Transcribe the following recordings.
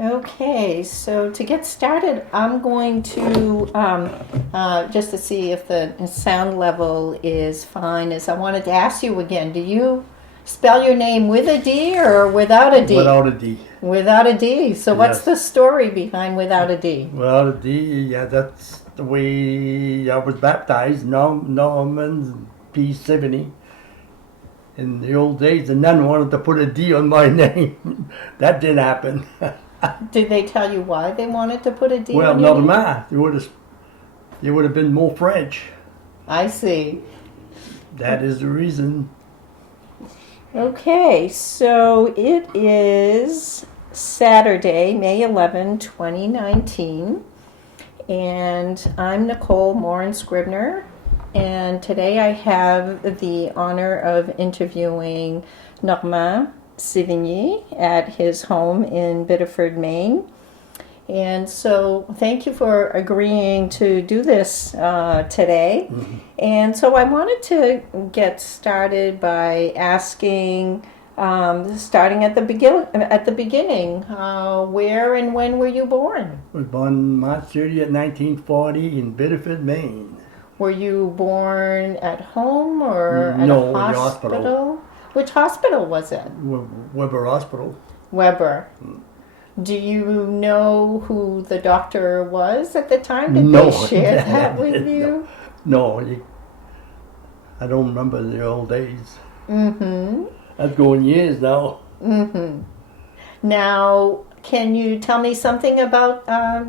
Okay, so to get started, I'm going to, just to see if the sound level is fine, is I wanted to ask you again, do you spell your name with a D or without a D? Without a D. Without a D. So what's Yes. the story behind without a D? Without a D, yeah, that's the way I was baptized. Norman P. Sevigny. In the old days, the nun wanted to put a D on my name. That didn't happen. Did they tell you why they wanted to put a D Well, on your name? normal. You would have been more French. I see. That is the reason. Okay, so it is Saturday, May 11, 2019, and I'm Nicole Morin Scribner, and today I have the honor of interviewing Normand Sevigny at his home in Biddeford, Maine. And so, thank you for agreeing to do this today. And so, I wanted to get started by asking, starting at the beginning, where and when were you born? I was born March 30th, 1940 in Biddeford, Maine. Were you born at home or at No, a in the hospital? hospital. Which hospital was it? Weber Hospital. Weber. Do you know who the doctor was at the time? Did No. they share that with you? No, I don't remember the old days. Mm-hmm. That's going years now. Mm-hmm. Now, can you tell me something about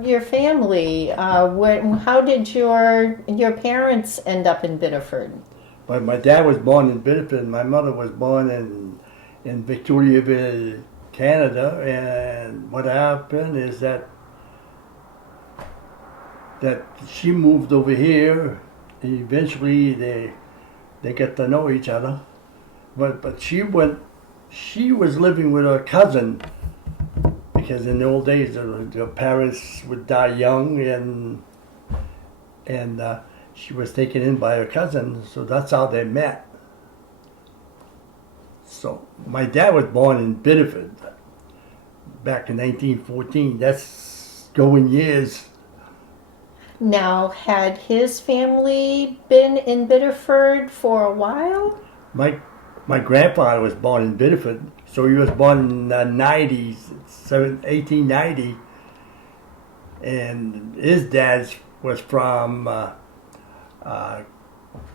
your family? How did your parents end up in Biddeford? But my dad was born in Biddeford. My mother was born in Victoriaville, Canada. And what happened is that she moved over here. Eventually, they get to know each other. But she was living with her cousin, because in the old days the parents would die young, and she was taken in by her cousin, so that's how they met. So my dad was born in Biddeford back in 1914. That's going years. Now, had his family been in Biddeford for a while? My grandfather was born in Biddeford, so he was born in the 90s, 1890, and his dad was from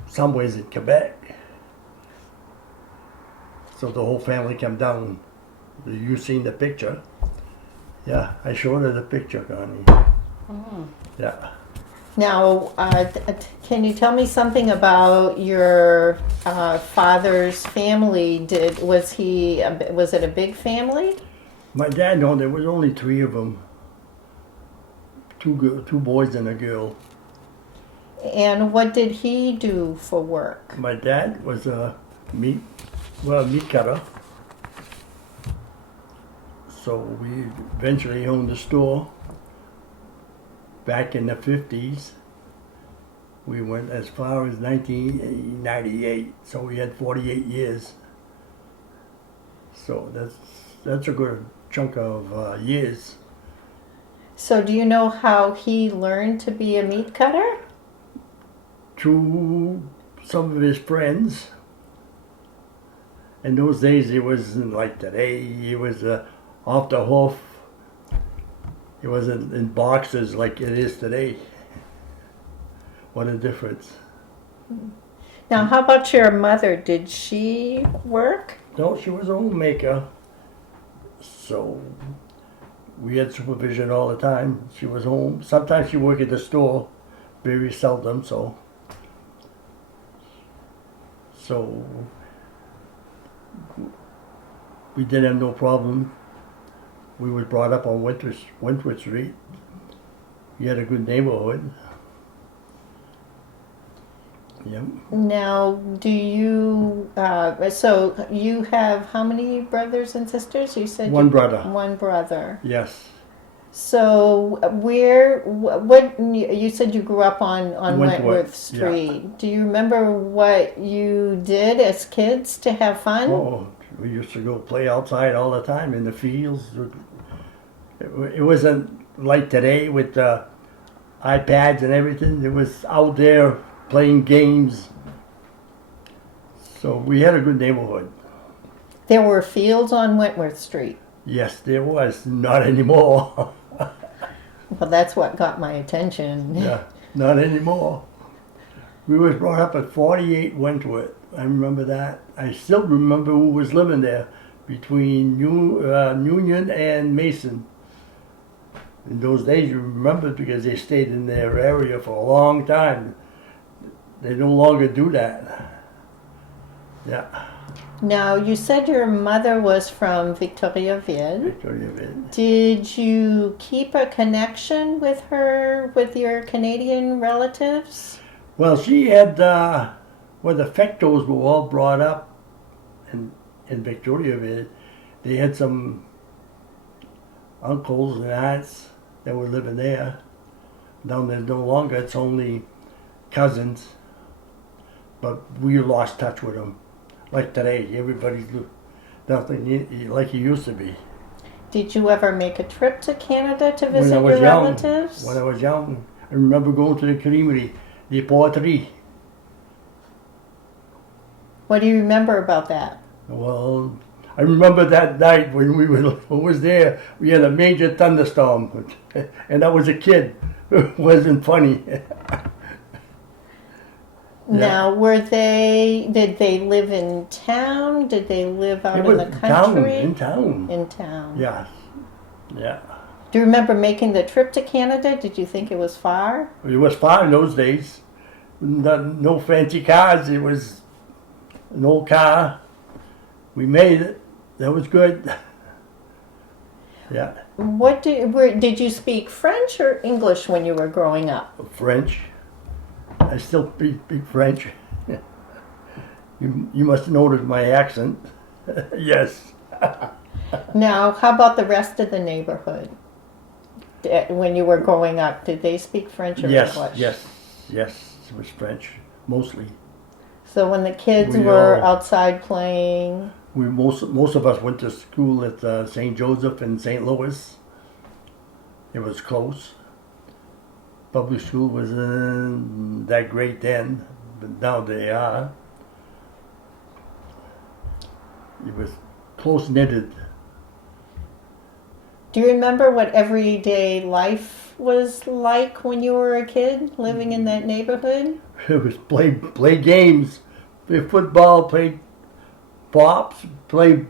somewhere in Quebec. So the whole family came down. You seen the picture? Yeah, I showed her the picture, Connie. Oh. Yeah. Now, can you tell me something about your father's family? Was it a big family? My dad, no, there was only three of them. Two boys and a girl. And what did he do for work? My dad was a meat cutter. So we eventually owned a store. Back in the 50s, we went as far as 1998, so we had 48 years. So that's a good chunk of years. So do you know how he learned to be a meat cutter? Through some of his friends. In those days, it wasn't like today. He was off the hoof. It wasn't in boxes like it is today. What a difference. Now, how about your mother? Did she work? No, she was a homemaker. So we had supervision all the time. She was home. Sometimes she worked at the store, very seldom. So we didn't have no problem. We were brought up on Wentworth Street. We had a good neighborhood. Yep. Now, do you, so you have how many brothers and sisters? You said One brother. One brother. Yes. So you said you grew up on Wentworth Street. Yeah. Do you remember what you did as kids to have fun? Oh, we used to go play outside all the time in the fields. It wasn't like today with iPads and everything. It was out there playing games. So we had a good neighborhood. There were fields on Wentworth Street. Yes, there was. Not anymore. Well, that's what got my attention. Yeah, not anymore. We was brought up at 48 Wentworth. I remember that. I still remember who was living there between Union and Mason. In those days, you remember because they stayed in their area for a long time. They no longer do that. Yeah. Now, you said your mother was from Victoriaville. Victoriaville. Did you keep a connection with her, with your Canadian relatives? Well, she had, well, the Fectos were all brought up in Victoriaville. They had some uncles and aunts that were living there. Down there no longer, it's only cousins. But we lost touch with them. Like today, everybody's nothing like it used to be. Did you ever make a trip to Canada to visit When I your was young, relatives? when I was young, I remember going to the creamery, the pottery. What do you remember about that? Well, I remember that night when we was there, we had a major thunderstorm, and I was a kid. It wasn't funny. Now, did they live in town? Did they live out It in was the country? in town. In town. Yeah, yeah. Do you remember making the trip to Canada? Did you think it was far? It was far in those days. No fancy cars. It was an old car. We made it. That was good. Yeah. Did you speak French or English when you were growing up? French. I still speak French. You must notice my accent. Yes. Now, how about the rest of the neighborhood? When you were growing up, did they speak French or Yes, English? yes. It was French, mostly. So when the kids We were all- outside playing, Most of us went to school at St. Joseph in St. Louis. It was close. Public school wasn't that great then, but now they are. It was close knitted. do you remember what everyday life was like when you were a kid living in that neighborhood? It was play games, play football, play pops, play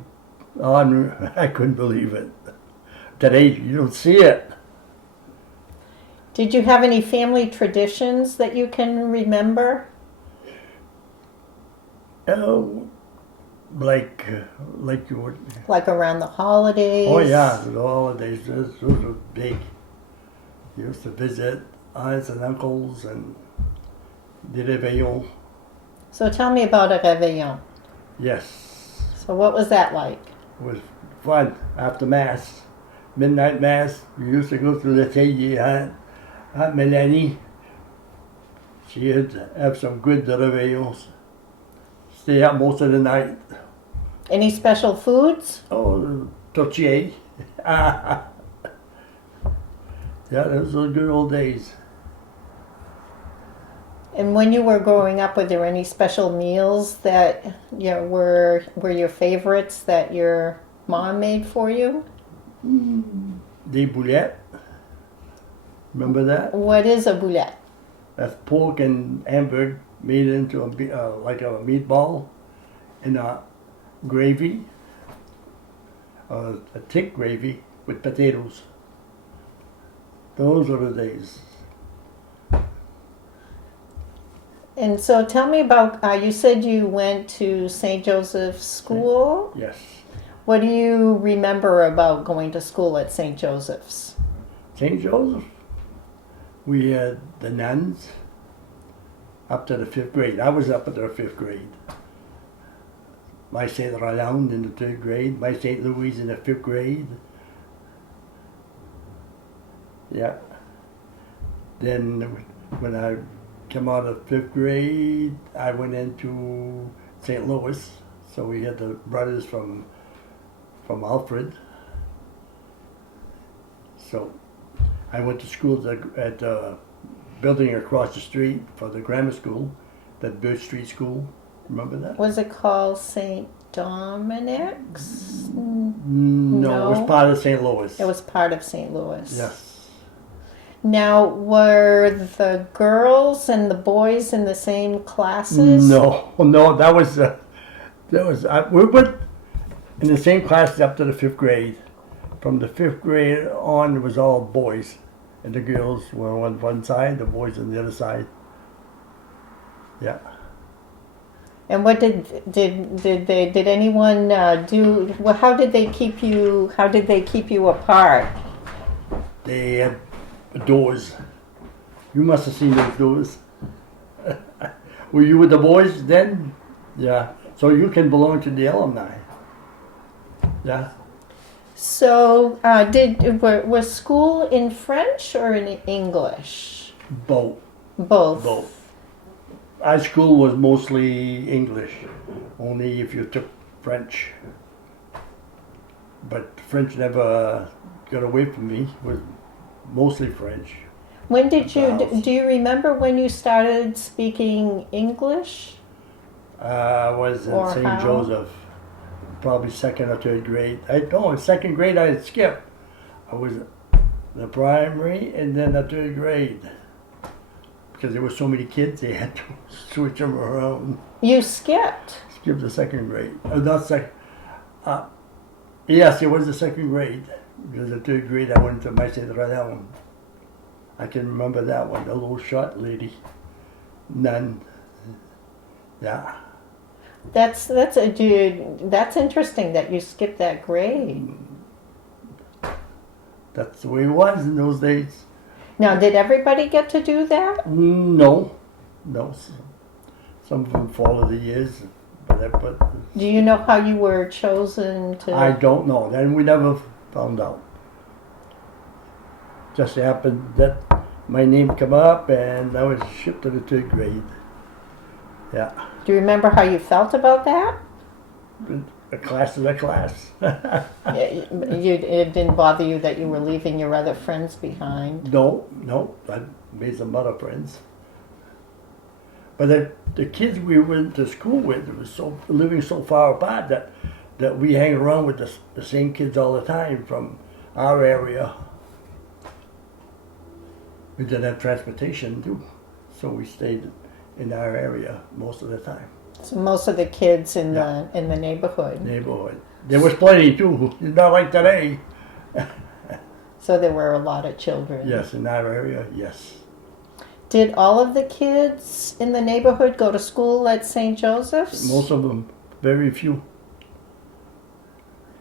on. I couldn't believe it. Today you don't see it. Did you have any family traditions that you can remember? Oh, like you would. Like around the holidays? Oh yeah, the holidays, those were big. You used to visit aunts and uncles and the réveillon. So tell me about a réveillon. Yes, So what was that like? it was fun after mass, midnight mass. We used to go to the Aunt Melanie. She'd have some good réveillons. Stay up most of the night. Any special foods? Oh, tortilla. Yeah, those were good old days. And when you were growing up, were there any special meals that were your favorites that your mom made for you? Des boulettes. Remember that? What is a boulette? That's pork and hamburger made into like a meatball in a gravy, a thick gravy with potatoes. Those are the days. And so tell me about, you said you went to St. Joseph's School. Yes. What do you remember about going to school at St. Joseph's? St. Joseph. We had the nuns up to the 5th grade. I was up at the 5th grade. My St. Roland in the 3rd grade. My St. Louis in the 5th grade. Yeah. Then when I came out of 5th grade, I went into St. Louis. So we had the brothers from Alfred. So I went to school at the building across the street for the grammar school, that Birch Street School. Remember that? Was it called St. Dominic's? No, it was part of St. Louis. It was part of St. Louis. Yes. Now, were the girls and the boys in the same classes? No, we went in the same class up to the 5th grade. From the 5th grade on, it was all boys, and the girls were on one side, the boys on the other side. Yeah. And what did anyone do? Well, how did they keep you? How did they keep you apart? They had doors. You must have seen those doors. Were you with the boys then? Yeah. So you can belong to the alumni. Yeah. So, was school in French or in English? Both. Both. Our school was mostly English, only if you took French. But French never got away from me. It was mostly French. When did you? Do you remember when you started speaking English? I was in Or St. how? Joseph, probably 2nd or 3rd grade. In 2nd grade I had skipped. I was in the primary and then the 3rd grade. Because there were so many kids, they had to switch them around. You skipped. Skip the 2nd grade. Not second. Yes, it was the 2nd grade. Because the 3rd grade I went to Maese de Radel. I can remember that one, the little short lady. Nun. Yeah. That's interesting that you skipped that grade. That's the way it was in those days. Now, did everybody get to do that? No. Some of them follow the years, but Do you know how you were chosen to? I don't know. Then we never found out. Just happened that my name came up and I was shipped to the 3rd grade. Yeah. Do you remember how you felt about that? A class is a class. It didn't bother you that you were leaving your other friends behind? No. I made some other friends. But the kids we went to school with were living so far apart that we hang around with the same kids all the time from our area. We didn't have transportation too, so we stayed in our area most of the time. So most of the kids in the neighborhood. There was plenty too, not like today. So there were a lot of children. Yes, in our area, yes. Did all of the kids in the neighborhood go to school at St. Joseph's? Most of them, very few.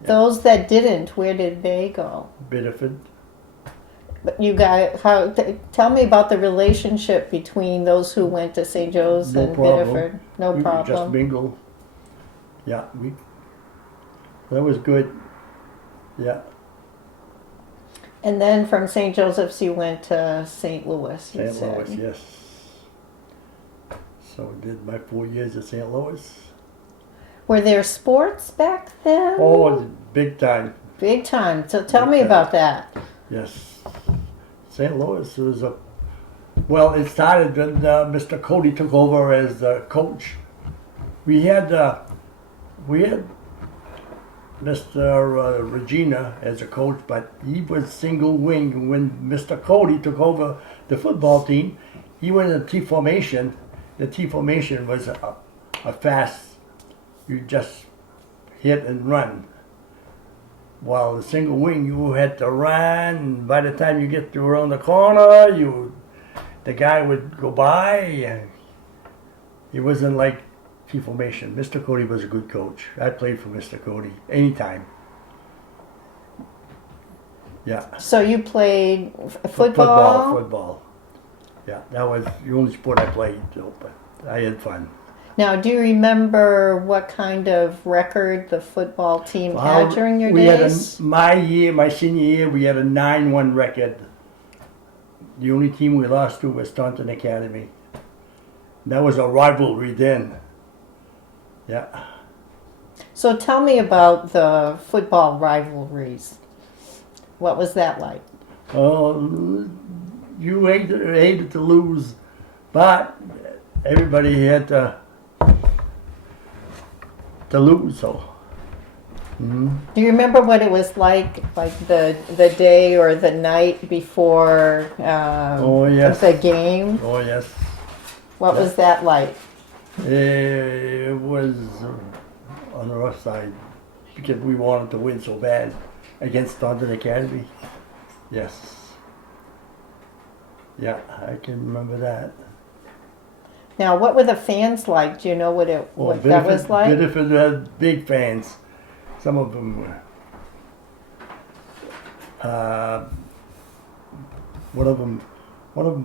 Yeah. Those that didn't, where did they go? Biddeford. But you guys, tell me about the relationship between those who went to St. Joe's and Biddeford. No we problem. Just mingle. Yeah, that was good. Yeah. And then from St. Joseph's you went to St. Louis, you St. said. Louis, yes. So I did my 4 years at St. Louis. Were there sports back then? Oh, big time. Big time. So tell Big me time. about that. Yes. St. Louis was it started when Mr. Cote took over as coach. We had Mr. Regina as a coach, but he was single wing. When Mr. Cote took over the football team, he went in T formation. The T formation was a fast, you just hit and run. While the single wing, you had to run, and by the time you get to around the corner, the guy would go by. It wasn't like T formation. Mr. Cote was a good coach. I played for Mr. Cote anytime. Yeah. So you played football? Football. Yeah, that was the only sport I played, so, but I had fun. Now, do you remember what kind of record the football team had during your days? My senior year, we had a 9-1 record. The only team we lost to was Taunton Academy. That was a rivalry then. Yeah. So tell me about the football rivalries. What was that like? Oh, you hated to lose, but everybody had to lose. So. Mm-hmm. Do you remember what it was like the day or the night before Oh yes. the game? Oh yes. What was that like? It was on the rough side because we wanted to win so bad against Taunton Academy. Yes. Yeah, I can remember that. Now, what were the fans like? Do you know what that was like? Biddeford had big fans. Some of them were. One of them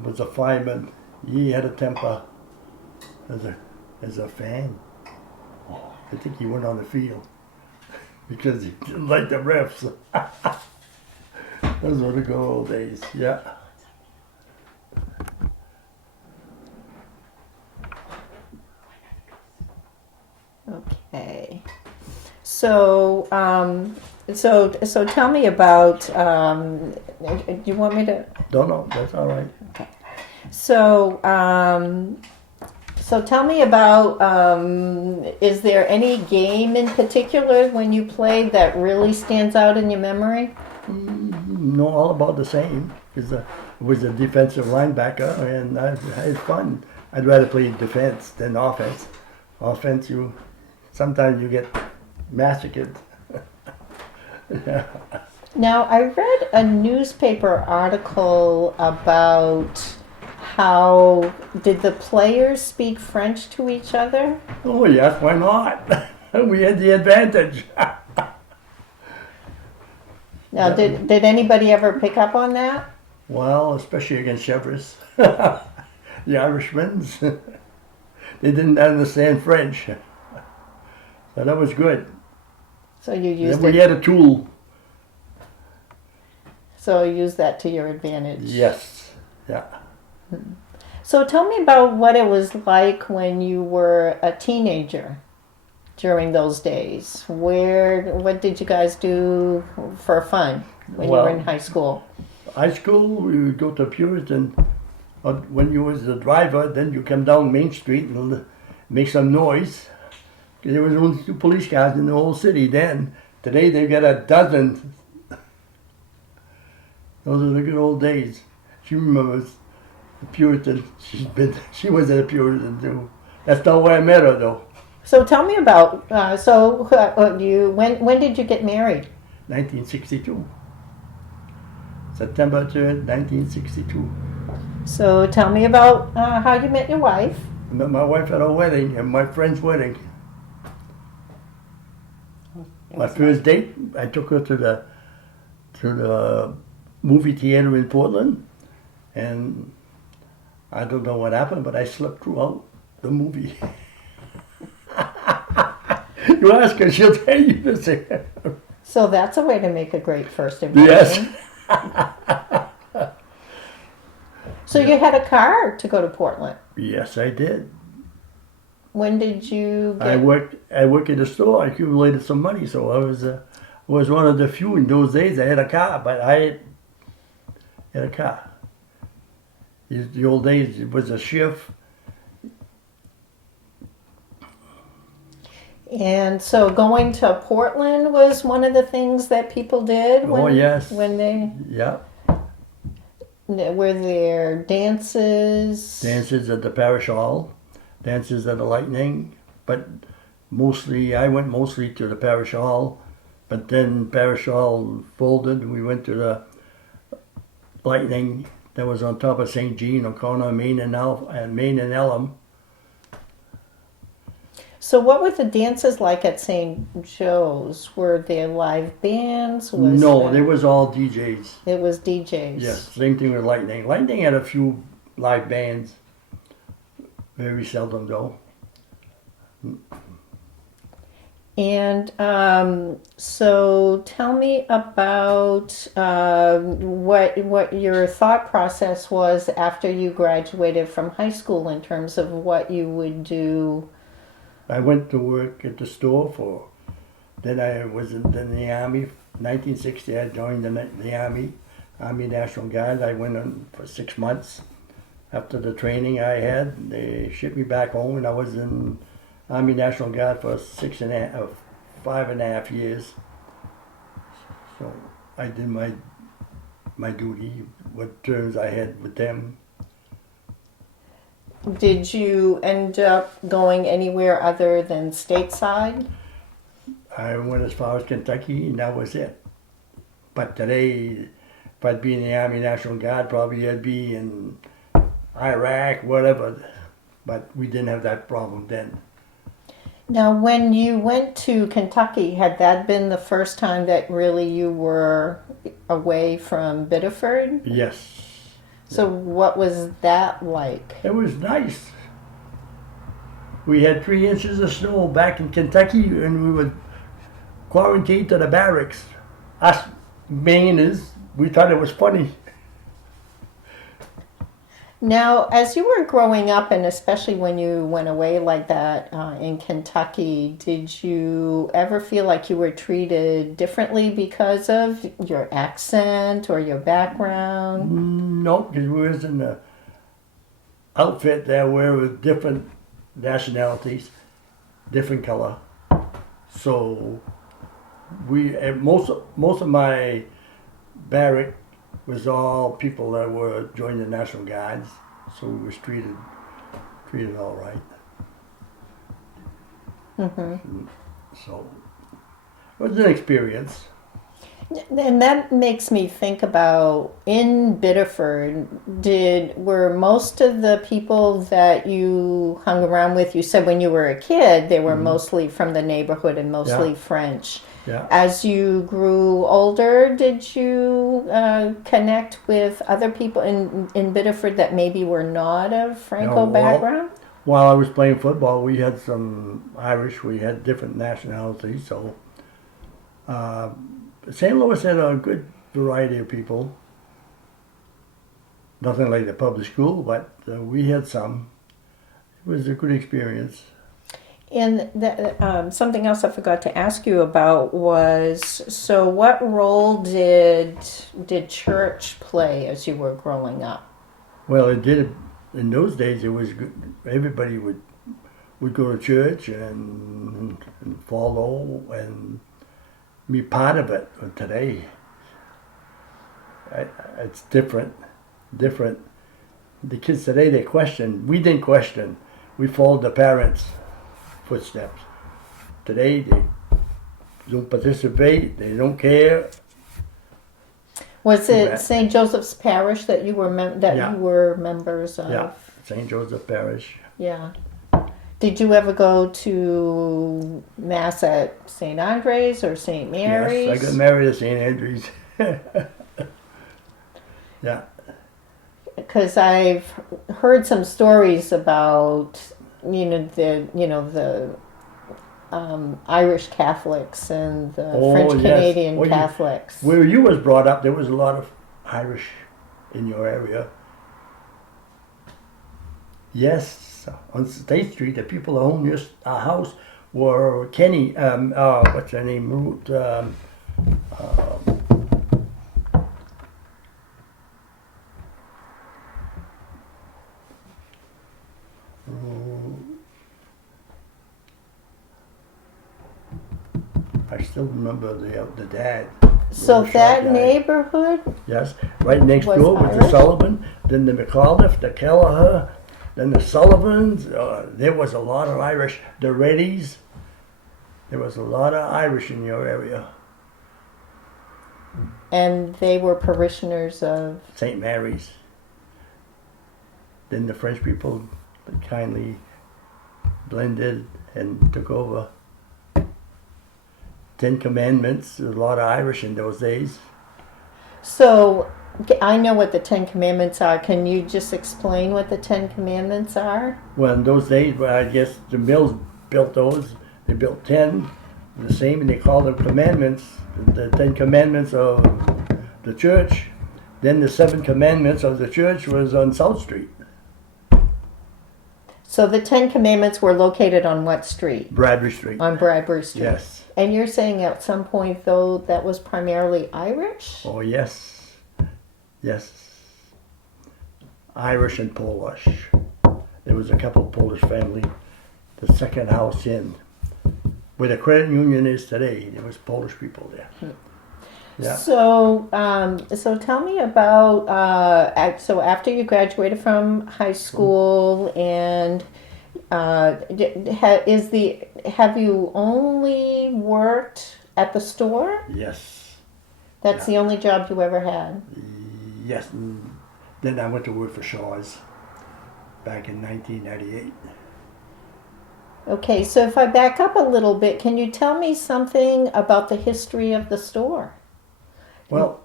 was a fireman. He had a temper as a fan. I think he went on the field because he didn't like the refs. Those were the good old days. Yeah. Okay. So, so tell me about. Do you want me to? Don't know. That's all right. Okay. So, so tell me about. Is there any game in particular when you played that really stands out in your memory? No, all about the same. Because I was a defensive linebacker, and I had fun. I'd rather play defense than offense. Offense, sometimes you get massacred. Yeah. Now, I read a newspaper article about how did the players speak French to each other? Oh yes, why not? We had the advantage. Now, did anybody ever pick up on that? Well, especially against Chevres. The Irishmans, they didn't understand French. So that was good. So you used We had a tool. So you used that to your advantage. Yes. Yeah. So tell me about what it was like when you were a teenager during those days. What did you guys do for fun when you were in high school? High school, we would go to Puritan. When you was the driver, then you come down Main Street and make some noise. There was only 2 police cars in the whole city then. Today they've got a dozen. Those are the good old days. She remembers the Puritan. She was at a Puritan too. That's not where I met her though. So tell me about when did you get married? 1962. September 3rd, 1962. So tell me about how you met your wife. I met my wife at a wedding, and my friend's wedding. My first date, I took her to the movie theater in Portland, and I don't know what happened, but I slept throughout the movie. You ask her, she'll tell you this. So that's a way to make a great first impression. Yes. So you had a car to go to Portland. Yes, I did. When did you get... I worked at a store. I accumulated some money, so I was one of the few in those days. I had a car, but I had a car. The old days, it was a shift. And so going to Portland was one of the things that people did when, yes. When they... Yeah. Were there dances? Dances at the parish hall, dances at the Lightning, but I went mostly to the parish hall, but then parish hall folded, we went to the Lightning that was on top of St. Jean on corner of Main and Elm. So what were the dances like at St. Joe's? Were there live bands? No, there was all DJs. It was DJs. Yes, same thing with Lightning. Lightning had a few live bands. Very seldom though. And so tell me about what your thought process was after you graduated from high school in terms of what you would do. I went to work at the store then I was in the Army. 1960 I joined the Army. Army National Guard. I went on for 6 months. After the training I had, they shipped me back home, and I was in Army National Guard for 5.5 years. So I did my duty, what terms I had with them. Did you end up going anywhere other than stateside? I went as far as Kentucky, and that was it. But today, if I'd be in the Army National Guard, probably I'd be in Iraq, whatever. But we didn't have that problem then. Now, when you went to Kentucky, had that been the first time that really you were away from Biddeford? Yes. So what was that like? It was nice. We had 3 inches of snow back in Kentucky, and we were quarantined to the barracks. Us Mainers, we thought it was funny. Now, as you were growing up, and especially when you went away like that in Kentucky, did you ever feel like you were treated differently because of your accent or your background? No, because we was in the outfit there where it was different nationalities, different color. So most of my barrack was all people that were joining the National Guards, so we was treated all right. Mm-hmm. So it was an experience. And that makes me think about, in Biddeford, were most of the people that you hung around with, you said when you were a kid, they were mostly from the neighborhood and mostly French. Yeah. As you grew older, did you connect with other people in Biddeford that maybe were not of Franco background? While I was playing football, we had some Irish, we had different nationalities, so St. Louis had a good variety of people. Nothing like the public school, but we had some. It was a good experience. And something else I forgot to ask you about was, so what role did church play as you were growing up? Well, it did. In those days, it was good. Everybody would go to church and follow and be part of it. But today, it's different. The kids today, they question. We didn't question. We followed the parents' footsteps. Today, they don't participate. They don't care. Was it St. Joseph's Parish that you were Yeah. you were members of? Yeah, St. Joseph Parish. Yeah. Did you ever go to Mass at St. Andre's or St. Mary's? Yes, I got married at St. Andrews. Yeah. Because I've heard some stories about the Irish Catholics and the French Canadian Catholics. Where you was brought up, there was a lot of Irish in your area. Yes, on State Street, the people who owned just our house were Kenny. What's her name? Ruth. I still remember the dad. So Really that sharp guy. neighborhood? Yes, right next Was door was the Irish? Sullivan, then the McAuliffe, the Kelleher, then the Sullivans. There was a lot of Irish. The Reddies. There was a lot of Irish in your area. And they were parishioners of... St. Mary's. Then the French people kindly blended and took over. 10 Commandments, there's a lot of Irish in those days. So, I know what the 10 Commandments are. Can you just explain what the 10 Commandments are? Well, in those days, well, I guess the Mills built those. They built 10, the same, and they called them commandments. The 10 Commandments of the church. Then the 7 Commandments of the church was on South Street. So the 10 Commandments were located on what street? Bradbury Street. On Bradbury Street. Yes. And you're saying at some point, though, that was primarily Irish? Oh, yes. Yes. Irish and Polish. There was a couple of Polish family. The second house in, where the credit union is today, there was Polish people there. Yeah. So, so tell me about, so after you graduated from high school and, have you only worked at the store? Yes. That's the only job you ever had? Yes. And then I went to work for Shaw's back in 1998. Okay, so if I back up a little bit, can you tell me something about the history of the store? Well,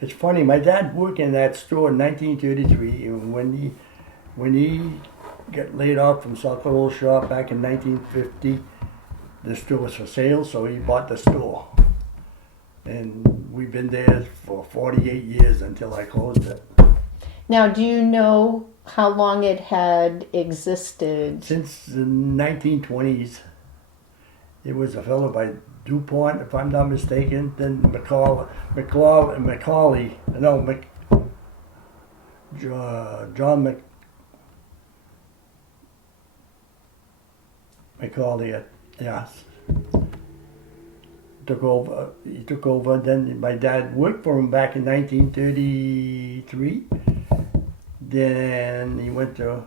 it's funny. My dad worked in that store in 1933, and when he got laid off from Soccer Shop back in 1950, the store was for sale, so he bought the store. And we've been there for 48 years until I closed it. Now, do you know how long it had existed? Since the 1920s. It was a fellow by DuPont, if I'm not mistaken, then John McCauley, yes, took over. He took over. Then my dad worked for him back in 1933. Then he went to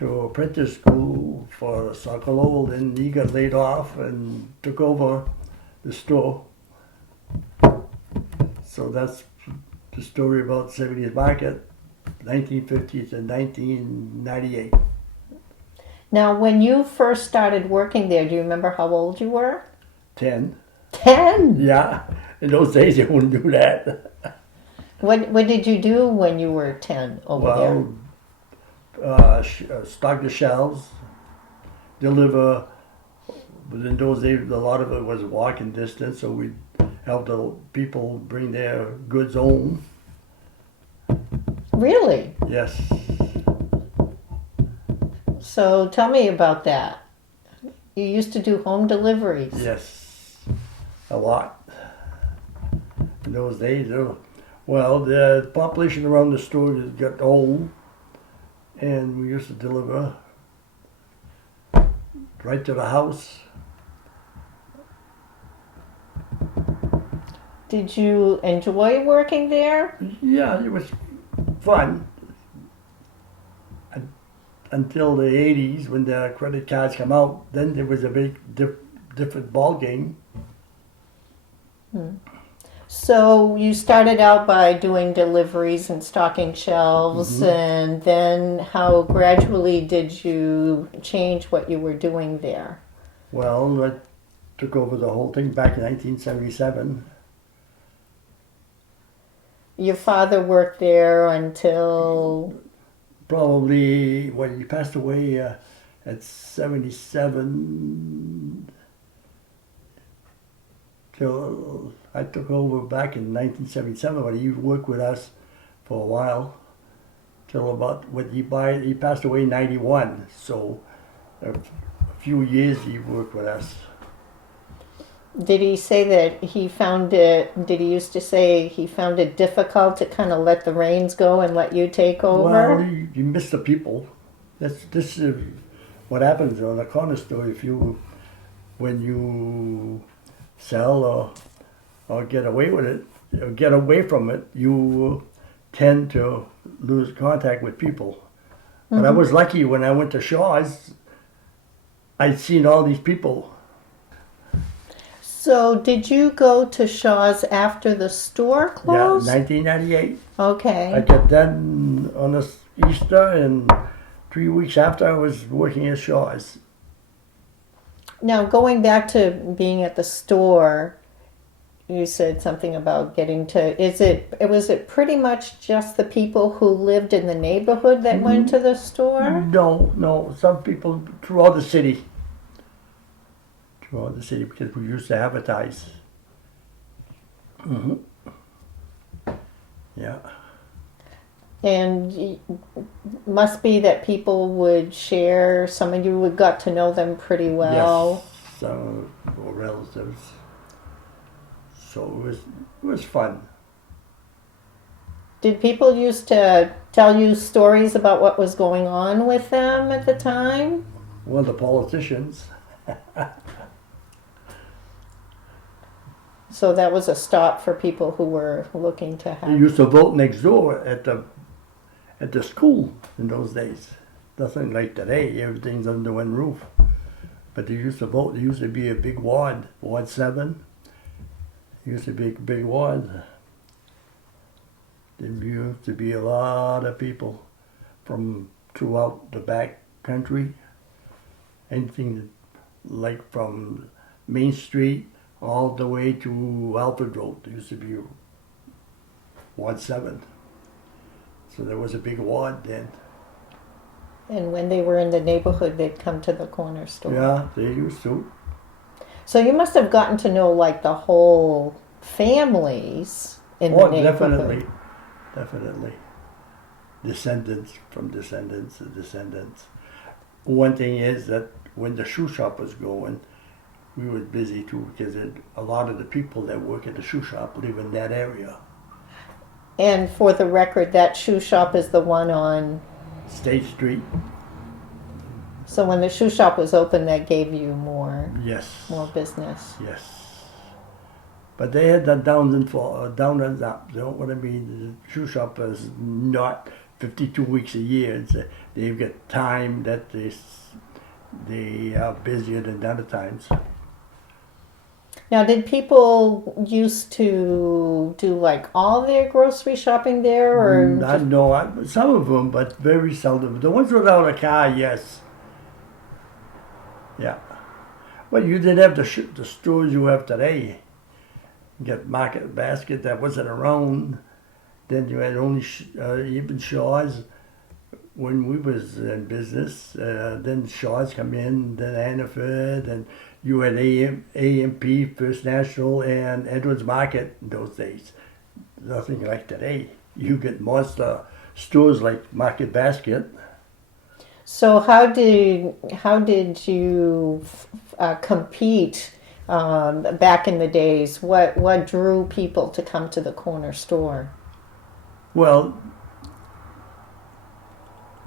apprentice school for Sokolov, then he got laid off and took over the store. So that's the story about Sevigny Market, 1950 to 1998. Now, when you first started working there, do you remember how old you were? 10. 10? Yeah, in those days you wouldn't do that. What did you do when you were 10 over there? Stock the shelves, deliver. But in those days, a lot of it was walking distance, so we'd help the people bring their goods home. Really? Yes. So tell me about that. You used to do home deliveries. Yes. A lot. In those days, well, the population around the store got old, and we used to deliver right to the house. Did you enjoy working there? Yeah, it was fun. Until the 80s, when the credit cards come out, then there was a big different ball game. So you started out by doing deliveries and stocking shelves, and then how gradually did you change what you were doing there? Well, I took over the whole thing back in 1977. Your father worked there until... Probably, well, he passed away at 77 till I took over back in 1977, but he worked with us for a while till about when he passed away in 91, so a few years he worked with us. Did he say that he found it, did he used to say he found it difficult to kind of let the reins go and let you take over? Well, you miss the people. This is what happens on a corner store. When you sell or get away with it, or get away from it, you tend to lose contact with people. But I was lucky when I went to Shaw's, I'd seen all these people. So did you go to Shaw's after the store closed? Yeah, 1998. Okay. I got done on this Easter, and 3 weeks after I was working at Shaw's. Now, going back to being at the store, you said something about getting to, was it pretty much just the people who lived in the neighborhood that went to the store? No, some people throughout the city. Throughout the city, because we used to advertise. Yeah. And must be that people would share, some of you would got to know them pretty well. Yes, some were relatives. So it was fun. Did people used to tell you stories about what was going on with them at the time? Well, the politicians. So that was a stop for people who were looking to They have. used to vote next door at the school in those days. Nothing like today. Everything's under one roof. But they used to vote. There used to be a big ward, Ward 7. It used to be a big ward. There used to be a lot of people from throughout the back country. Anything like from Main Street all the way to Alfred Road. There used to be Ward 7. So there was a big ward then. And when they were in the neighborhood, they'd come to the corner store. Yeah, they used to. So you must have gotten to know like the whole families in the neighborhood. Definitely. Descendants from descendants to descendants. One thing is that when the shoe shop was going, we were busy too because a lot of the people that work at the shoe shop live in that area. And for the record, that shoe shop is the one on. State Street. So when the shoe shop was open, that gave you more Yes. business. Yes. But they had that down and up. You know what I mean? The shoe shop is not 52 weeks a year. They've got time that they are busier than other times. Now, did people used to do like all their grocery shopping there, or I know some of them, but very seldom. The ones without a car, yes. Yeah. Well, you didn't have the stores you have today. You got Market Basket that wasn't around. Then you had only even Shaw's when we was in business. Then Shaw's come in, then Hannaford, and you had AMP, First National, and Edwards Market in those days. Nothing like today. You get monster stores like Market Basket. so how did you compete back in the days? What drew people to come to the corner store? Well,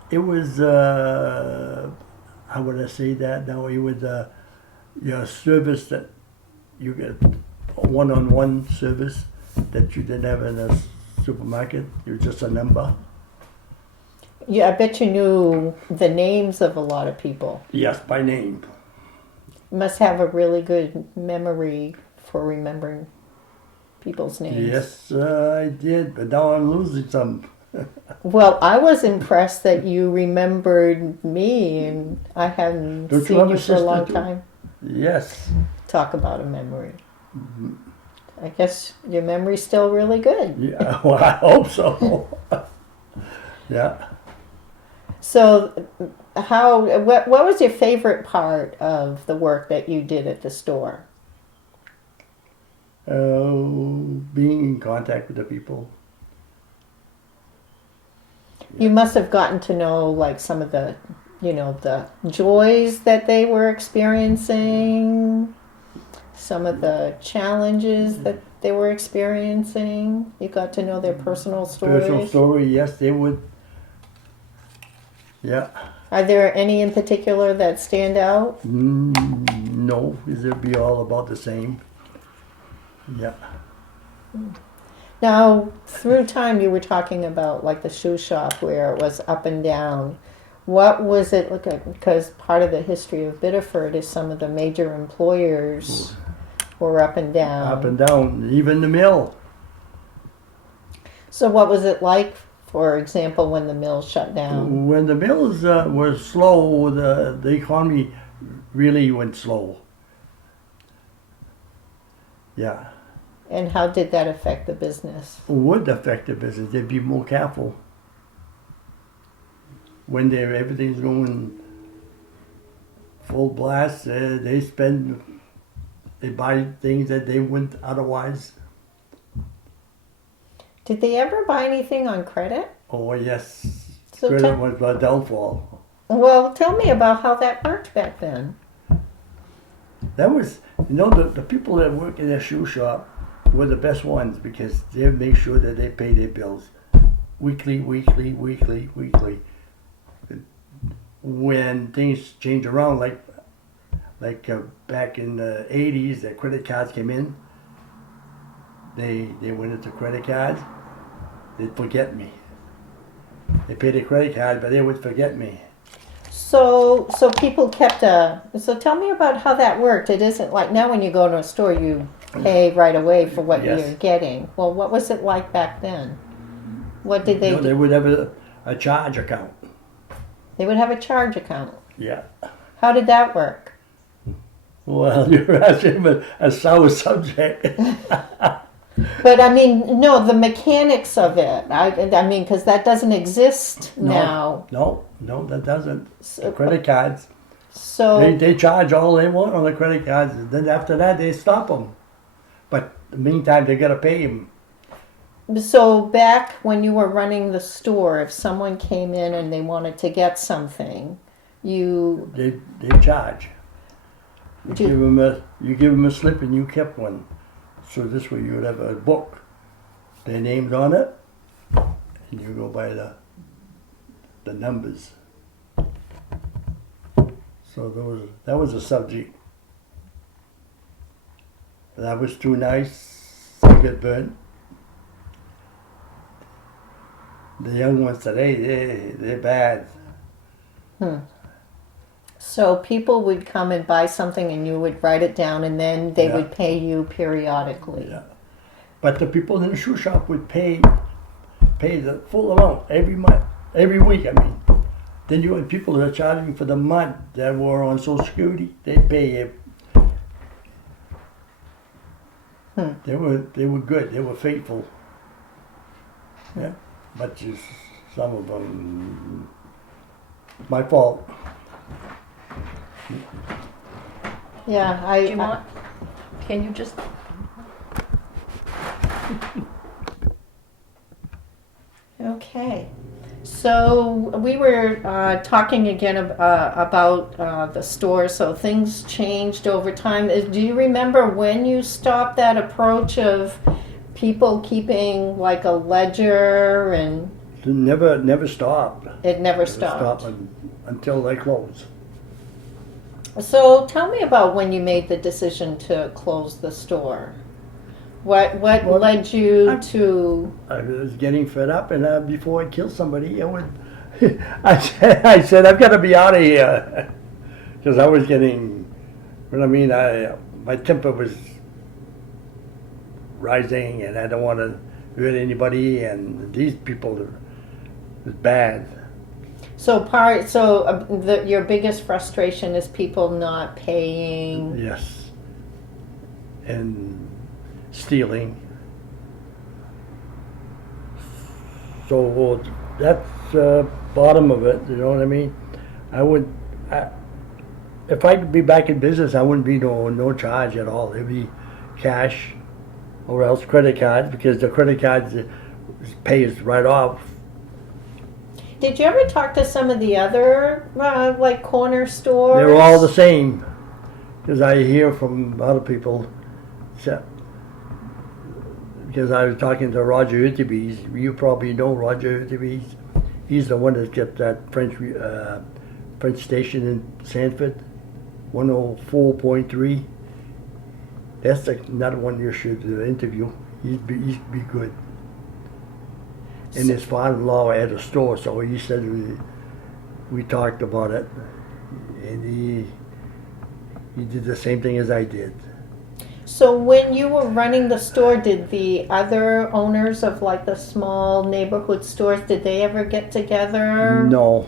it was, how would I say that now? It was your service that you get a one-on-one service that you didn't have in a supermarket. You're just a number. Yeah, I bet you knew the names of a lot of people. Yes, by name. Must have a really good memory for remembering people's names. Yes, I did, but now I'm losing some. Well, I was impressed that you remembered me, and I hadn't Don't you seen have you a for a long sister, too? time. Yes. Talk about a memory. Mhm. I guess your memory's still really good. Yeah, well, I hope so. Yeah. So, what was your favorite part of the work that you did at the store? Being in contact with the people. You must have gotten to know like some of the, the joys that they were experiencing, some of the challenges that they were experiencing. You got to know their personal stories. Personal story, yes, they would. Yeah. Are there any in particular that stand out? No, because it'd be all about the same. Yeah. Now, through time, you were talking about like the shoe shop where it was up and down. What was it look like? Because part of the history of Biddeford is some of the major employers were up and down. Up and down, even the mill. So what was it like, for example, when the mill shut down? When the mills were slow, the economy really went slow. Yeah. And how did that affect the business? Would affect the business. They'd be more careful. When everything's going full blast, they buy things that they wouldn't otherwise. Did they ever buy anything on credit? Oh yes, So credit was my downfall. Well, tell me about how that worked back then. That was, the people that work in that shoe shop were the best ones because they make sure that they pay their bills. weekly. When things change around, like back in the 80s, the credit cards came in. They went into credit cards. They'd forget me. They paid a credit card, but they would forget me. So people kept so tell me about how that worked. It isn't like now when you go to a store, you pay right away for what Yes. you're getting. Well, what was it like back then? What did they No, do? they would have a charge account. They would have a charge account. Yeah. How did that work? Well, you're asking a sour subject. But I mean, no, the mechanics of it. I mean, because that doesn't exist now. No, that doesn't. So, The credit cards. so They charge all they want on the credit cards. And then after that, they stop them. But in the meantime, they got to pay them. So back when you were running the store, if someone came in and they wanted to get something, you They charge. You give them a slip and you kept one. So this way you would have a book, their names on it, and you go by the numbers. So that was a subject. That was too nice to get burnt. The young ones today, they're bad. so people would come and buy something and you would write it down and then they Yeah. would pay you periodically. Yeah. But the people in the shoe shop would pay the full amount every month, every week. I mean, then you had people that are charging for the month that were on Social Security. They pay it. They were good. They were faithful. Yeah, but just some of them, my fault. Yeah, Do you want, can you just, Okay. So we were talking again about the store. So things changed over time. Do you remember when you stopped that approach of people keeping like a ledger and It never stopped. it never Never stopped? until they closed. So tell me about when you made the decision to close the store. What Well, led you to? I was getting fed up, and before I killed somebody, I would. I said, I've got to be out of here, because I was getting. What I mean, my temper was rising, and I don't want to hurt anybody, and these people was bad. So your biggest frustration is people not paying. Yes, and stealing. So that's bottom of it. You know what I mean? If I could be back in business, I wouldn't be no charge at all. It'd be cash, or else credit cards, because the credit cards pay us right off. Did you ever talk to some of the other like corner stores? They're all the same, because I hear from other people. Because I was talking to Roger Uttebees. You probably know Roger Uttebees. He's the one that kept that French station in Sanford, 104.3. That's another one you should interview. He'd be good. And his father-in-law had a store, so he said we talked about it, and he did the same thing as I did. So when you were running the store, did the other owners of like the small neighborhood stores, did they ever get together? No.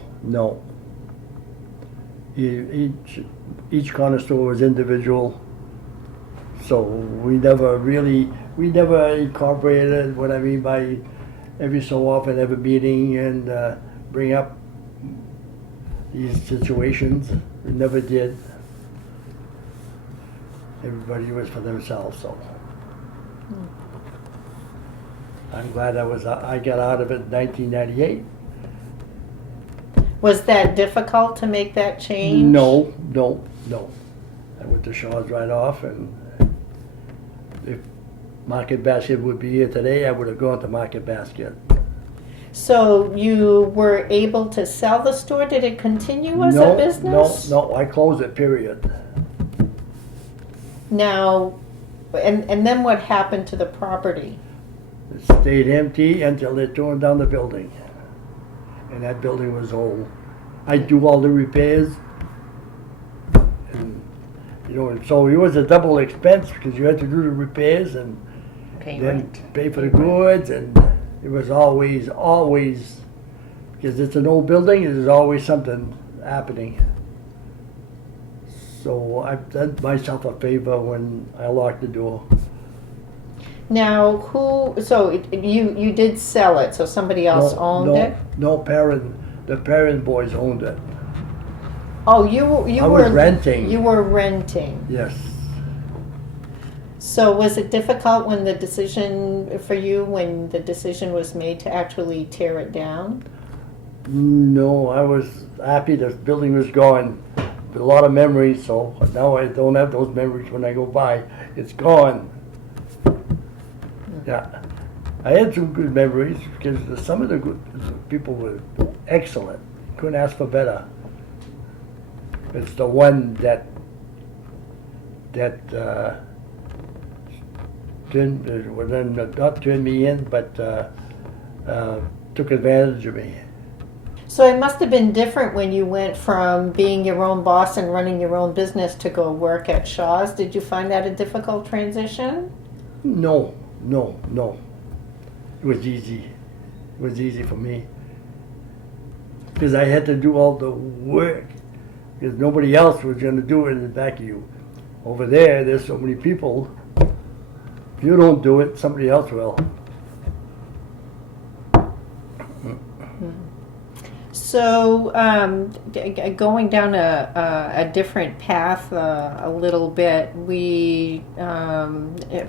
Each corner store was individual, so we never incorporated. What I mean by every so often have a meeting and bring up these situations. We never did. Everybody was for themselves, so I'm glad I got out of it in 1998. Was that difficult to make that change? No. I went to Shaw's right off, and if Market Basket would be here today, I would have gone to Market Basket. So you were able to sell the store? Did it continue as a business? No, I closed it, period. Now, and then what happened to the property? It stayed empty until they tore down the building. And that building was old. I do all the repairs. And, so it was a double expense because you had to do the repairs and Okay, then right. pay for the goods, and it was always, because it's an old building, there's always something happening. So I've done myself a favor when I locked the door. Now, you did sell it, so somebody else owned it? No, the parent boys owned it. Oh, you I were was renting. You were renting. Yes. So was it difficult when the decision was made to actually tear it down? No, I was happy the building was gone. A lot of memories, so now I don't have those memories when I go by. It's gone. Yeah. I had some good memories because some of the good people were excellent. Couldn't ask for better. It's the one that not turned me in, but took advantage of me. So it must have been different when you went from being your own boss and running your own business to go work at Shaw's. Did you find that a difficult transition? No. It was easy. It was easy for me. Because I had to do all the work. Because nobody else was going to do it in the back of you. Over there's so many people. If you don't do it, somebody else will. So, going down a different path a little bit, we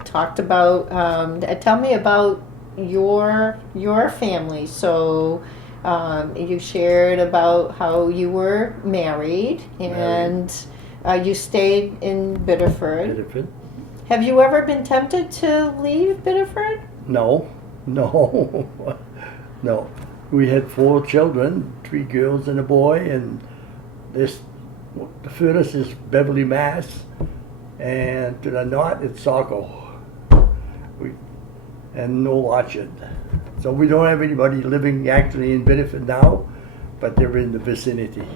talked about. Tell me about your family. So, you shared about how you were married and you stayed in Biddeford. Biddeford. Have you ever been tempted to leave Biddeford? No. We had 4 children, 3 girls and a boy, and the furthest is Beverly, Mass, and to the north it's Saco, and no Orchard. So we don't have anybody living actually in Biddeford now, but they're in the vicinity.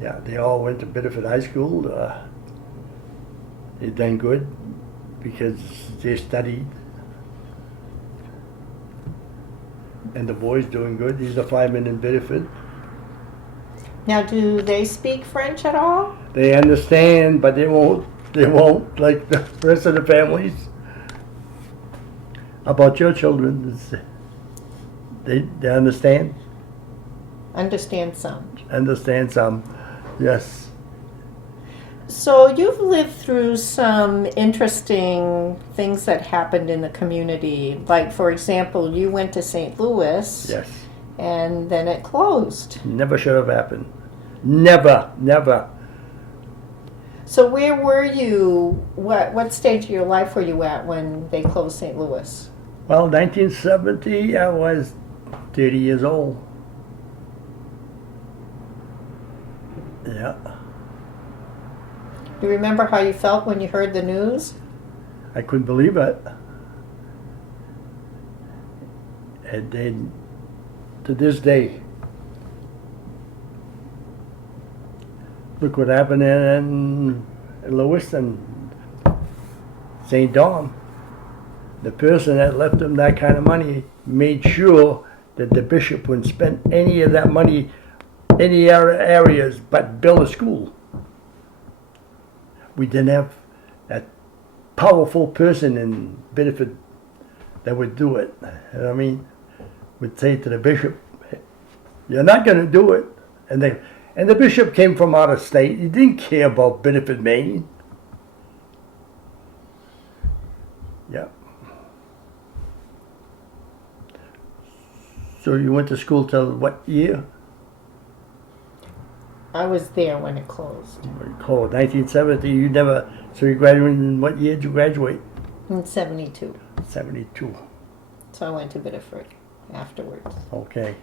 Yeah, they all went to Biddeford High School. They done good because they studied. And the boy's doing good. He's a fireman in Biddeford. Now, do they speak French at all? They understand, but they won't like the rest of the families. How about your children? They understand? Understand some. Understand some, yes. So you've lived through some interesting things that happened in the community. Like, for example, you went to St. Louis. Yes. And then it closed. Never should have happened. Never. So where were you? What stage of your life were you at when they closed St. Louis? Well, 1970, I was 30 years old. Yeah. Do you remember how you felt when you heard the news? I couldn't believe it. And then, to this day, look what happened in Lewis and St. Dom. The person that left them that kind of money made sure that the bishop wouldn't spend any of that money any other areas but build a school. We didn't have that powerful person in Biddeford that would do it. You know what I mean? Would say to the bishop, "You're not going to do it." And the bishop came from out of state. He didn't care about Biddeford, Maine. Yeah. So you went to school till what year? I was there when it closed. Oh, 1970. You never. So you graduated in what year did you graduate? In 72. 72. So I went to Biddeford afterwards. Okay.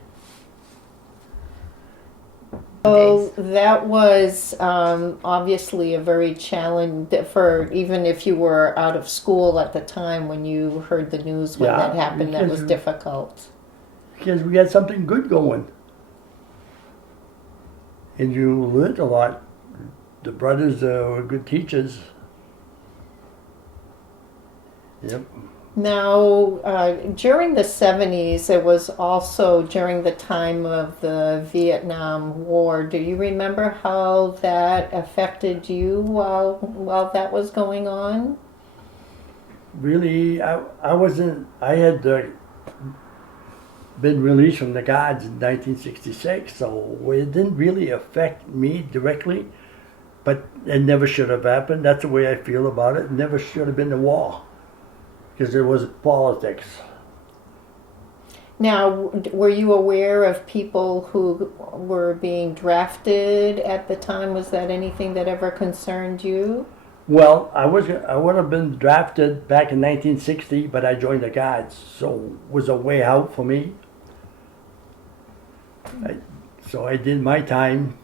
So that was obviously a very challenge for even if you were out of school at the time when you heard the news when Yeah, that happened. That was because- difficult. Because we had something good going. And you learned a lot. The brothers were good teachers. Yep. Now, during the 70s, it was also during the time of the Vietnam War. Do you remember how that affected you while that was going on? Really, I wasn't, I had been released from the Guards in 1966, so it didn't really affect me directly, but it never should have happened. That's the way I feel about it. It never should have been a war, because there was politics. Now, were you aware of people who were being drafted at the time? Was that anything that ever concerned you? Well, I would have been drafted back in 1960, but I joined the Guards, so it was a way out for me. So I did my time,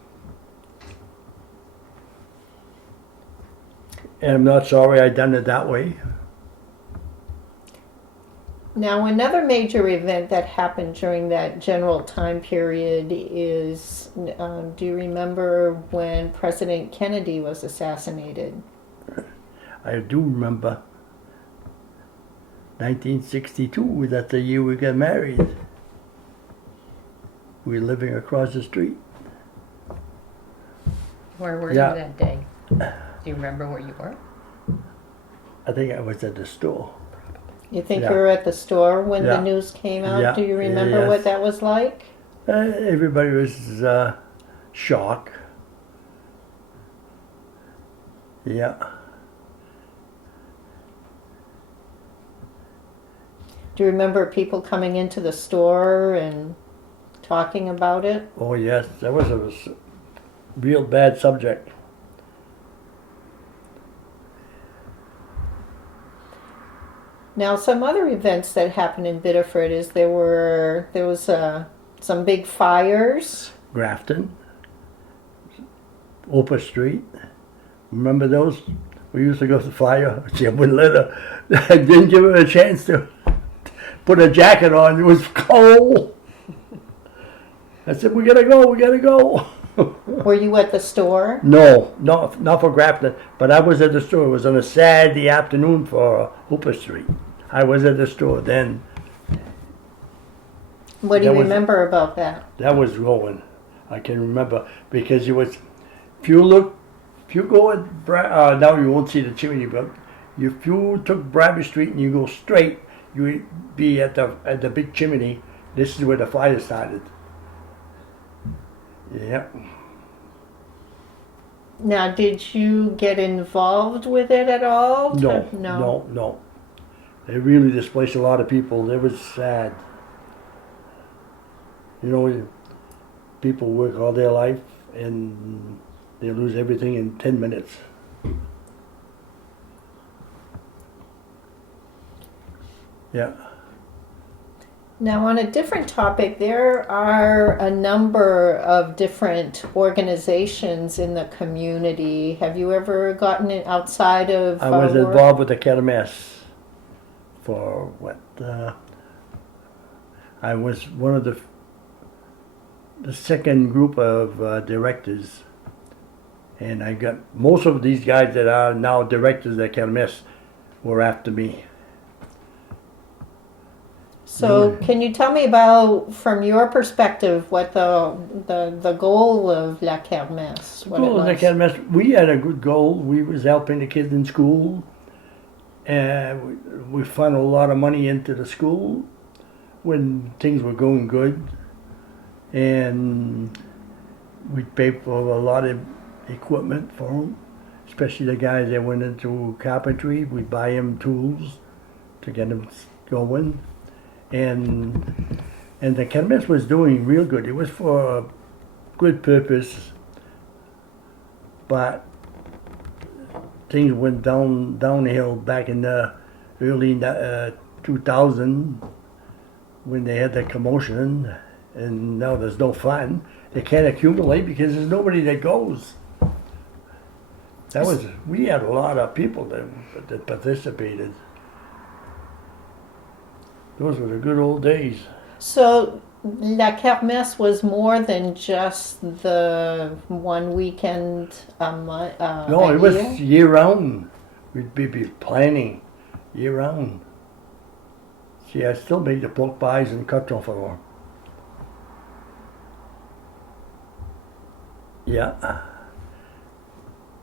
and I'm not sorry I done it that way. Now, another major event that happened during that general time period is, do you remember when President Kennedy was assassinated? I do remember 1962, that's the year we got married. We were living across the street. Where were Yeah. you that day? Do you remember where you were? I think I was at the store. You think Yeah. you were at the store when the Yeah. news came out? Yeah. Do you remember Yes. what that was like? Everybody was shocked. Yeah. Do you remember people coming into the store and talking about it? Oh yes, that was a real bad subject. Now, some other events that happened in Biddeford is there was some big fires. Grafton, Opus Street. Remember those? We used to go to the fire. She wouldn't let her. I didn't give her a chance to put a jacket on. It was cold. I said, "We gotta go. We gotta go." Were you at the store? No, not for Grafton. But I was at the store. It was on a Saturday afternoon for Opus Street. I was at the store then. What do That you was- remember about that? That was going. I can remember because it was. If you go at now you won't see the chimney, but if you took Bradley Street and you go straight, you would be at the big chimney. This is where the fire started. Yep. Now, did you get involved with it at all? No. They really displaced a lot of people. It was sad. You know, people work all their life and they lose everything in 10 minutes. Yeah. Now, on a different topic, there are a number of different organizations in the community. Have you ever gotten it outside of I was work? involved with the Kermesse for what? I was one of the second group of directors, and I got most of these guys that are now directors at Kermesse were after me. So, can you tell me about, from your perspective, what the goal of La Kermesse, what it Cool, the was? Kermesse, we had a good goal. We was helping the kids in school, and we funneled a lot of money into the school when things were going good, and we paid for a lot of equipment for them, especially the guys that went into carpentry. We buy them tools to get them going, and the Kermesse was doing real good. It was for a good purpose, but things went downhill back in the early 2000, when they had that commotion, and now there's no fun. They can't accumulate because there's nobody that goes. We had a lot of people that participated. Those were the good old days. So La Kermesse was more than just the one weekend No, a it was year? year round. We'd be planning year round. See, I still make the pork pies and cut off for them. Yeah.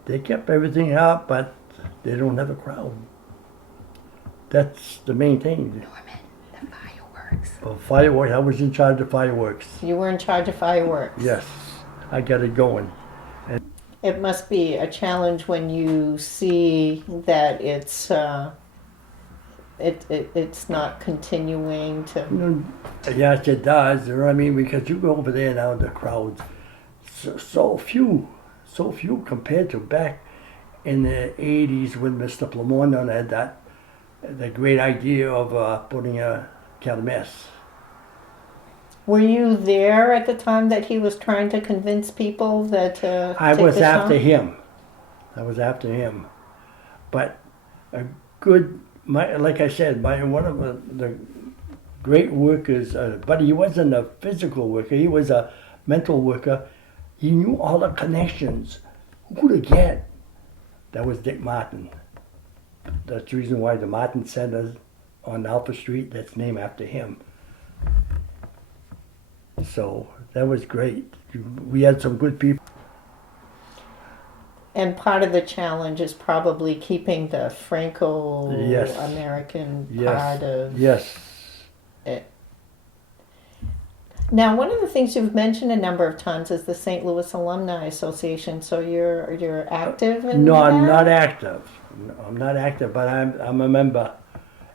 They kept everything up, but they don't have a crowd. That's the main thing. Norman, the fireworks. Well, fireworks, I was in charge of fireworks. You were in charge of fireworks. Yes, I got it going. It must be a challenge when you see that it's not continuing to. Yes, it does. You know what I mean? Because you go over there now, the crowds, so few compared to back in the 80s when Mr. Plamondon had the great idea of putting a kermesse. Were you there at the time that he was trying to convince people that I was after on? him. I was after him. But a good, like I said, one of the great workers, but he wasn't a physical worker, he was a mental worker. He knew all the connections. Who to get? That was Dick Martin. That's the reason why the Martin Center on Alpha Street, that's named after him. So that was great. We had some good people. And part of the challenge is probably keeping the Franco-American part of Yes. it. Now, one of the things you've mentioned a number of times is the St. Louis Alumni Association. So you're active in No, that? I'm not active. No, I'm not active, but I'm a member.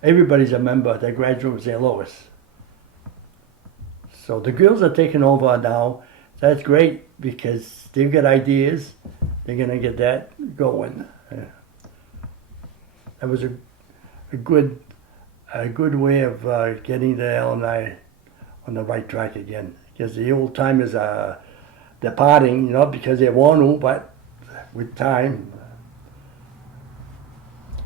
Everybody's a member that graduated from St. Louis. So the girls are taking over now. That's great because they've got ideas. They're gonna get that going. That was a good way of getting the alumni on the right track again. Because the old timers are departing, not because they want to, but with time.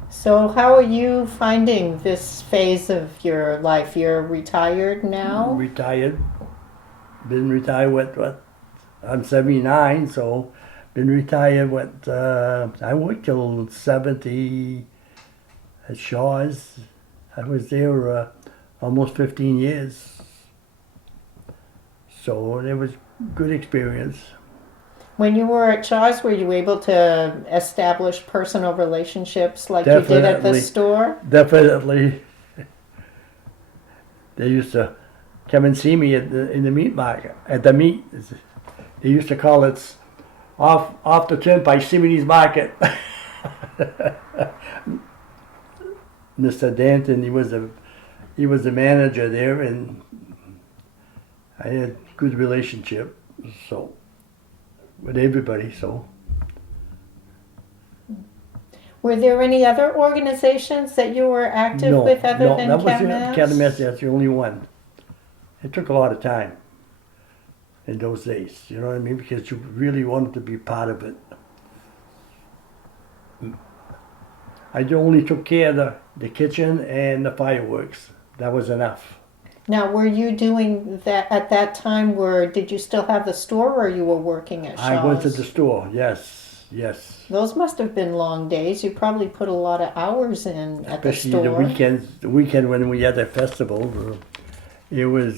So how are you finding this phase of your life? You're retired now? Retired. Been retired what? I'm 79, so been retired I worked till 70 at Shaw's. I was there almost 15 years. So it was good experience. When you were at Shaw's, were you able to establish personal relationships like you did at the Definitely. store? Definitely. They used to come and see me in the meat market, at the meat. They used to call it off the turnpike, Sevigny's Market. Mr. Danton, he was the manager there, and I had good relationship, so with everybody. So Were there any other organizations that you were active with other than that was Kermesse? Kermesse. That's the only one. It took a lot of time in those days. You know what I mean? Because you really wanted to be part of it. I only took care of the kitchen and the fireworks. That was enough. Now, were you doing that at that time? Did you still have the store, or you were working at Shaw's? I was at the store. Yes. Those must have been long days. You probably put a lot of hours in at the store. Especially the weekends. The weekend when we had the festival, it was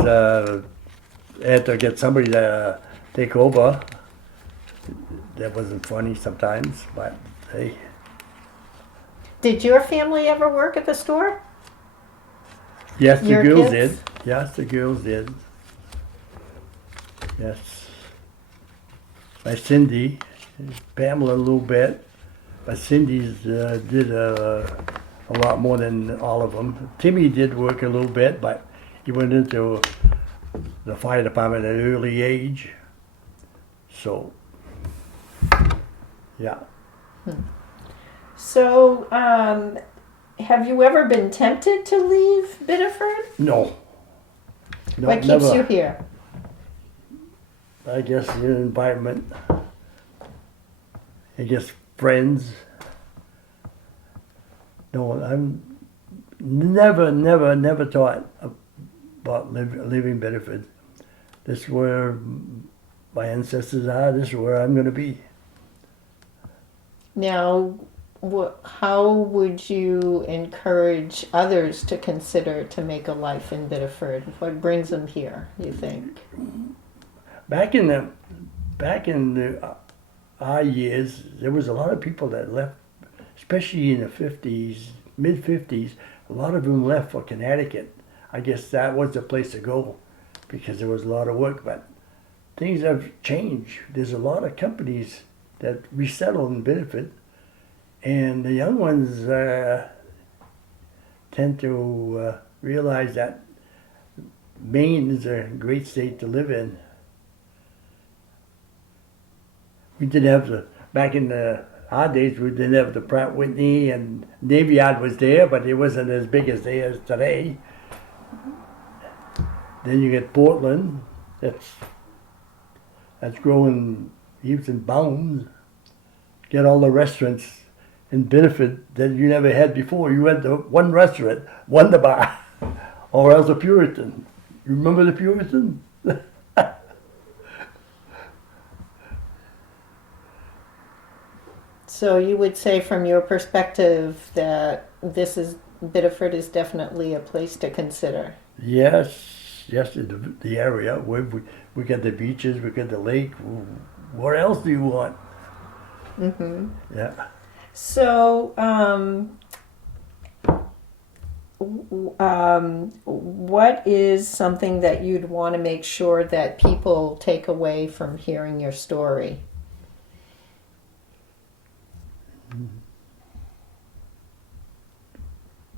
had to get somebody to take over. That wasn't funny sometimes, but hey. Did your family ever work at the store? Yes, the Your girls kids? did. Yes, the girls did. Yes. My Cindy, Pamela a little bit, but Cindy's did a lot more than all of them. Timmy did work a little bit, but he went into the fire department at an early age. So, yeah. So, have you ever been tempted to leave Biddeford? No. No, What keeps never. you here? I guess the environment. I guess friends. No, I'm never thought about leaving Biddeford. This is where my ancestors are. This is where I'm going to be. Now, how would you encourage others to consider to make a life in Biddeford? What brings them here, you think? Back in the our years, there was a lot of people that left, especially in the 50s, mid 50s. A lot of them left for Connecticut. I guess that was the place to go because there was a lot of work. But things have changed. There's a lot of companies that resettle in Biddeford, and the young ones tend to realize that Maine is a great state to live in. We didn't have back in our days, we didn't have the Pratt Whitney, and Navy Yard was there, but it wasn't as big as they is today. Then you get Portland, that's growing leaps and bounds. Get all the restaurants in Biddeford that you never had before. You had the one restaurant, Wonder Bar, or else a Puritan. You remember the Puritan? So you would say, from your perspective, that Biddeford is definitely a place to consider. Yes, the area where we got the beaches, we got the lake. What else do you want? Mm-hmm. Yeah. So, what is something that you'd want to make sure that people take away from hearing your story?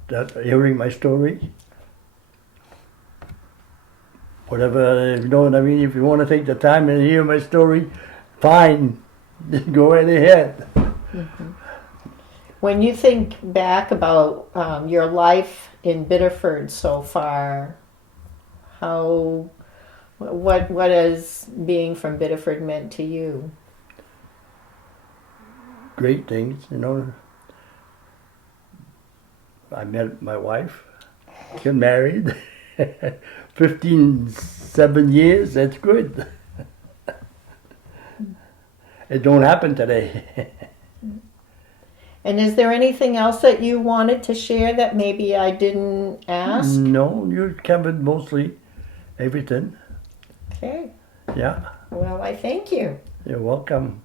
That hearing my story. Whatever, you know what I mean? If you want to take the time and hear my story, fine. Go right ahead. Mm-hmm. When you think back about your life in Biddeford so far, what has being from Biddeford meant to you? Great things, you know. I met my wife, got married. 7 years, that's good. It don't happen today. And is there anything else that you wanted to share that maybe I didn't ask? No, you covered mostly everything. Okay. Yeah, Well, I thank you. you're welcome.